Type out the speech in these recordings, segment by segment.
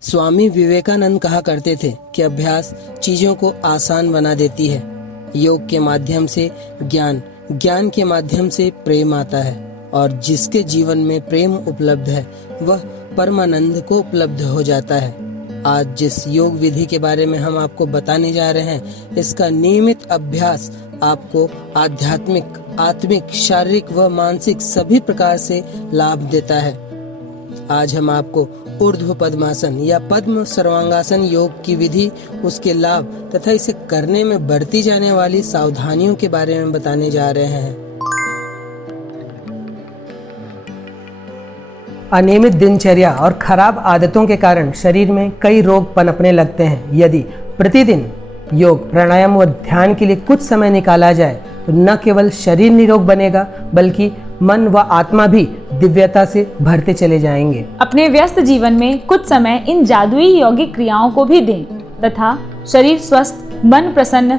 स्वामी विवेकानंद कहा करते थे कि अभ्यास चीजों को आसान बना देती है। योग के माध्यम से ज्ञान, ज्ञान के माध्यम से प्रेम आता है और जिसके जीवन में प्रेम उपलब्ध है वह परमानंद को उपलब्ध हो जाता है। आज जिस योग विधि के बारे में हम आपको बताने जा रहे हैं, इसका नियमित अभ्यास आपको आध्यात्मिक, आत्मिक, शारीरिक व मानसिक सभी प्रकार से लाभ देता है। आज हम आपको ऊर्ध्व पद्मासन या पद्म सर्वांगासन योग की विधि, उसके लाभ तथा इसे करने में बरती जाने वाली सावधानियों के बारे में बताने जा रहे हैं। अनियमित दिनचर्या और खराब आदतों के कारण शरीर में कई रोग पनपने लगते हैं। यदि प्रतिदिन योग, प्राणायाम व ध्यान के लिए कुछ समय निकाला जाए तो न केवल शरीर निरोग बनेगा बल्कि मन व आत्मा भी दिव्यता से भरते चले जाएंगे। अपने व्यस्त जीवन में कुछ समय इन जादुई यौगिक क्रियाओं को भी दें तथा शरीर स्वस्थ, मन प्रसन्न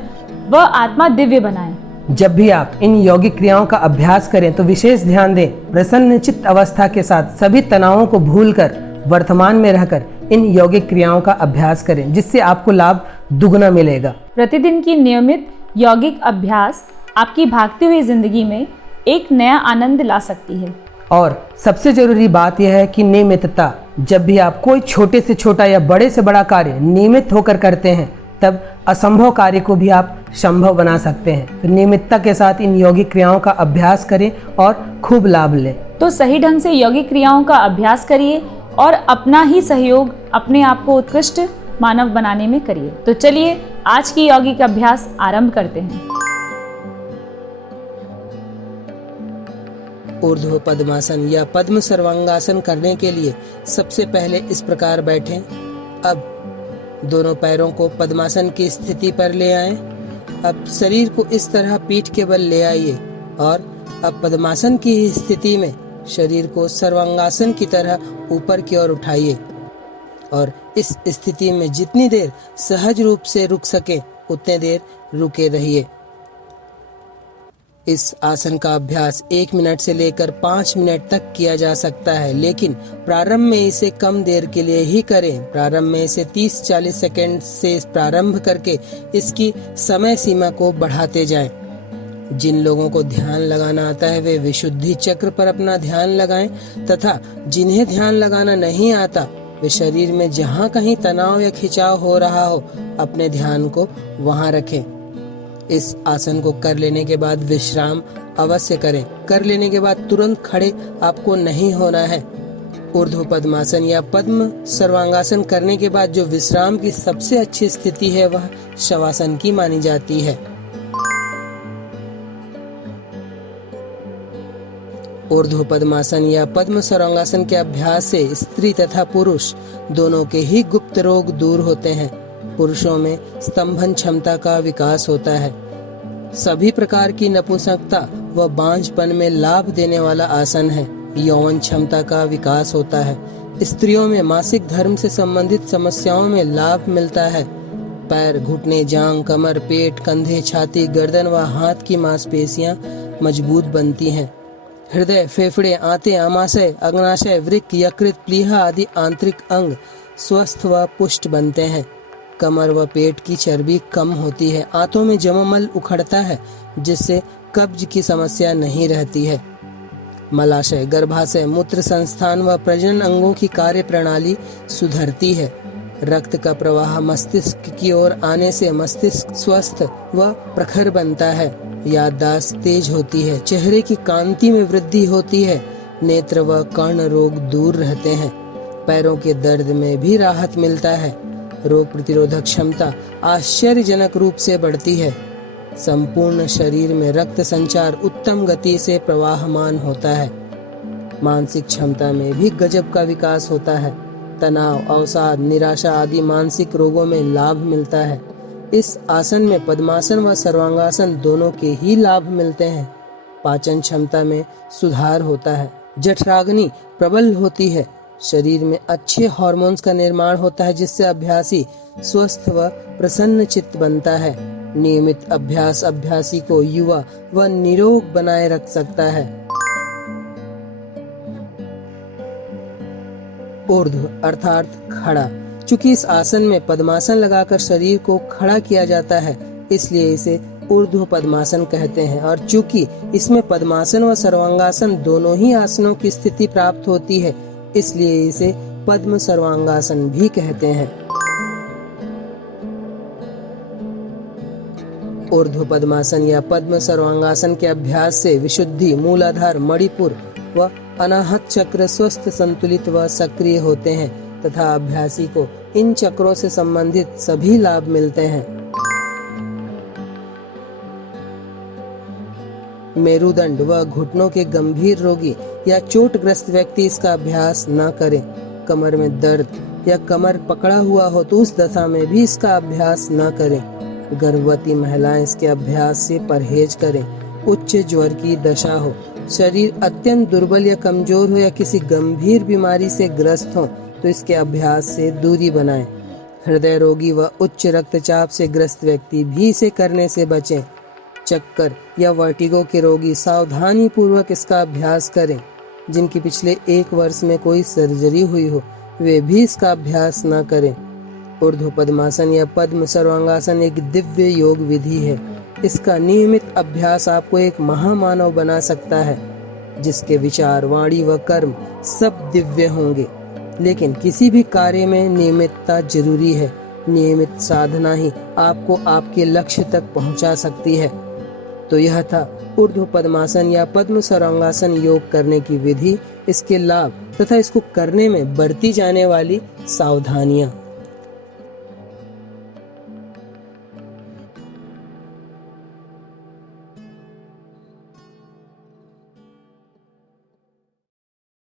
व आत्मा दिव्य बनाएं। जब भी आप इन यौगिक क्रियाओं का अभ्यास करें तो विशेष ध्यान दें। प्रसन्न चित्त अवस्था के साथ सभी तनावों को भूलकर वर्तमान में रहकर इन यौगिक क्रियाओं का अभ्यास करें, जिससे आपको लाभ दुगना मिलेगा। प्रतिदिन की नियमित यौगिक अभ्यास आपकी भागती हुई जिंदगी में एक नया आनंद ला सकती है। और सबसे जरूरी बात यह है कि नियमितता। जब भी आप कोई छोटे से छोटा या बड़े से बड़ा कार्य नियमित होकर करते हैं, तब असंभव कार्य को भी आप संभव बना सकते हैं। तो नियमितता के साथ इन यौगिक क्रियाओं का अभ्यास करें और खूब लाभ लें। तो सही ढंग से यौगिक क्रियाओं का अभ्यास करिए और अपना ही सहयोग अपने आप को उत्कृष्ट मानव बनाने में करिए। तो चलिए आज की यौगिक अभ्यास आरंभ करते हैं। ऊर्ध्व पद्मासन या पद्म सर्वांगासन करने के लिए सबसे पहले इस प्रकार बैठें। अब दोनों पैरों को पद्मासन की स्थिति पर ले आएं। अब शरीर को इस तरह पीठ के बल ले आइए और अब पद्मासन की स्थिति में शरीर को सर्वांगासन की तरह ऊपर की ओर उठाइए और इस स्थिति में जितनी देर सहज रूप से रुक सके उतने देर रुके रहिए। इस आसन का अभ्यास 1 मिनट से लेकर 5 मिनट तक किया जा सकता है, लेकिन प्रारंभ में इसे कम देर के लिए ही करें। प्रारंभ में इसे 30-40 सेकंड से प्रारंभ करके इसकी समय सीमा को बढ़ाते जाएं। जिन लोगों को ध्यान लगाना आता है वे विशुद्धि चक्र पर अपना ध्यान लगाएं तथा जिन्हें ध्यान लगाना नहीं आता वे शरीर में जहाँ कहीं तनाव या खिंचाव हो रहा हो अपने ध्यान को वहाँ रखें। इस आसन को कर लेने के बाद विश्राम अवश्य करें। कर लेने के बाद तुरंत खड़े आपको नहीं होना है। ऊर्ध्व पद्मासन या पद्म सर्वांगासन करने के बाद जो विश्राम की सबसे अच्छी स्थिति है वह शवासन की मानी जाती है। ऊर्ध्व पद्मासन या पद्म सर्वांगासन के अभ्यास से स्त्री तथा पुरुष दोनों के ही गुप्त रोग दूर होते हैं। पुरुषों में स्तंभन क्षमता का विकास होता है। सभी प्रकार की नपुंसकता व बांझपन में लाभ देने वाला आसन है। यौवन क्षमता का विकास होता है। स्त्रियों में मासिक धर्म से संबंधित समस्याओं में लाभ मिलता है। पैर, घुटने, जांघ, कमर, पेट, कंधे, छाती, गर्दन व हाथ की मांसपेशियां मजबूत बनती हैं। हृदय, फेफड़े, आंतें, आमाशय, अग्नाशय, वृक्क, यकृत, प्लीहा आदि आंतरिक अंग स्वस्थ व पुष्ट बनते हैं। कमर व पेट की चर्बी कम होती है। आंतों में जमा मल उखड़ता है जिससे कब्ज की समस्या नहीं रहती है। मलाशय, गर्भाशय, मूत्र संस्थान व प्रजनन अंगों की कार्य प्रणाली सुधरती है। रक्त का प्रवाह मस्तिष्क की ओर आने से मस्तिष्क स्वस्थ व प्रखर बनता है। याददाश्त तेज होती है। चेहरे की कांति में वृद्धि होती है। नेत्र व कर्ण रोग दूर रहते हैं। पैरों के दर्द में भी राहत मिलता है। रोग प्रतिरोधक क्षमता आश्चर्यजनक रूप से बढ़ती है। संपूर्ण शरीर में रक्त संचार उत्तम गति से प्रवाहमान होता है। मानसिक क्षमता में भी गजब का विकास होता है। तनाव, अवसाद, निराशा आदि मानसिक रोगों में लाभ मिलता है। इस आसन में पद्मासन व सर्वांगासन दोनों के ही लाभ मिलते हैं। पाचन क्षमता में सुधार होता है। जठराग्नि प्रबल होती है। शरीर में अच्छे हार्मोन्स का निर्माण होता है जिससे अभ्यासी स्वस्थ व प्रसन्न चित्त बनता है। नियमित अभ्यास अभ्यासी को युवा व निरोग बनाए रख सकता है। ऊर्ध्व अर्थात खड़ा। चूंकि इस आसन में पद्मासन लगाकर शरीर को खड़ा किया जाता है, इसलिए इसे ऊर्ध्व पद्मासन कहते हैं। और चूंकि इसमें पद्मासन व सर्वांगासन दोनों ही आसनों की स्थिति प्राप्त होती है, इसलिए इसे पद्म सर्वांगासन भी कहते हैं। ऊर्ध्व पद्मासन या पद्म सर्वांगासन के अभ्यास से विशुद्धि, मूलाधार, मणिपुर व अनाहत चक्र स्वस्थ, संतुलित व सक्रिय होते हैं तथा अभ्यासी को इन चक्रों से संबंधित सभी लाभ मिलते हैं। मेरुदंड व घुटनों के गंभीर रोगी या चोटग्रस्त व्यक्ति इसका अभ्यास न करें। कमर में दर्द या कमर पकड़ा हुआ हो तो उस दशा में भी इसका अभ्यास न करें। गर्भवती महिलाएं इसके अभ्यास से परहेज करें। उच्च ज्वर की दशा हो, शरीर अत्यंत दुर्बल या कमजोर हो या किसी गंभीर बीमारी से ग्रस्त हो तो इसके अभ्यास से दूरी बनाएं। हृदय रोगी व उच्च रक्तचाप से ग्रस्त व्यक्ति भी इसे करने से बचें। चक्कर या वर्टिगो के रोगी सावधानी पूर्वक इसका अभ्यास करें। जिनकी पिछले 1 वर्ष में कोई सर्जरी हुई हो वे भी इसका अभ्यास न करें। ऊर्ध्व पद्मासन या पद्म सर्वांगासन एक दिव्य योग विधि है। इसका नियमित अभ्यास आपको एक महामानव बना सकता है, जिसके विचार, वाणी व कर्म सब दिव्य होंगे। लेकिन किसी भी कार्य में नियमितता जरूरी है। नियमित साधना ही आपको आपके लक्ष्य तक पहुंचा सकती है। तो यह था ऊर्ध्व पद्मासन या पद्म सर्वांगासन योग करने की विधि, इसके लाभ तथा इसको करने में बरती जाने वाली सावधानियां।